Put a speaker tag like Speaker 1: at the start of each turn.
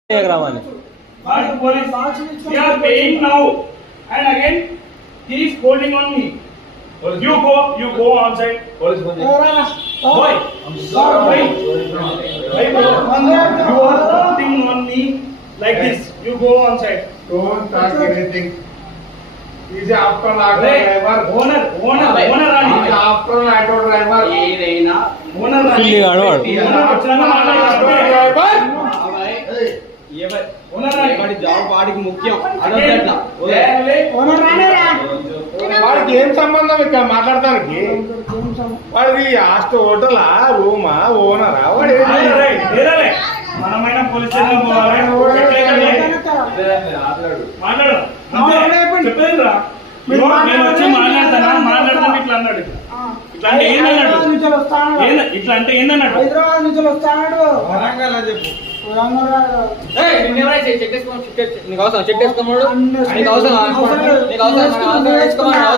Speaker 1: Police, we are paying now, and again he is holding on me. You go outside. Police, boy. Sorry. You are holding on me like this. You go outside.
Speaker 2: Don't touch anything. He's an after auto driver.
Speaker 1: Owner.
Speaker 2: He's after auto driver.
Speaker 1: Owner
Speaker 3: job వాడికి ముఖ్యం.
Speaker 2: వాడికి ఏం సంబంధం ఇక్కడ మాట్లాడటానికి? వాడిది hostel హోటలా, రూమా, ఓనరా? వాడు
Speaker 1: మనమైనా పోలీస్ స్టేషన్ మాట్లాడు చెప్పేదిరా. నేను వచ్చి మాట్లాడతాను ఇట్లా అన్నాడు. ఇట్లా అంటే ఏందన్నాడు? ఇట్లా అంటే ఏందన్నాడు?
Speaker 4: హైదరాబాద్ నుంచి వస్తాడు.
Speaker 2: వరంగల్ అని చెప్పు.
Speaker 3: నీకు అవసరం చెక్ చేసుకోమన్నాడు. నీకు అవసరం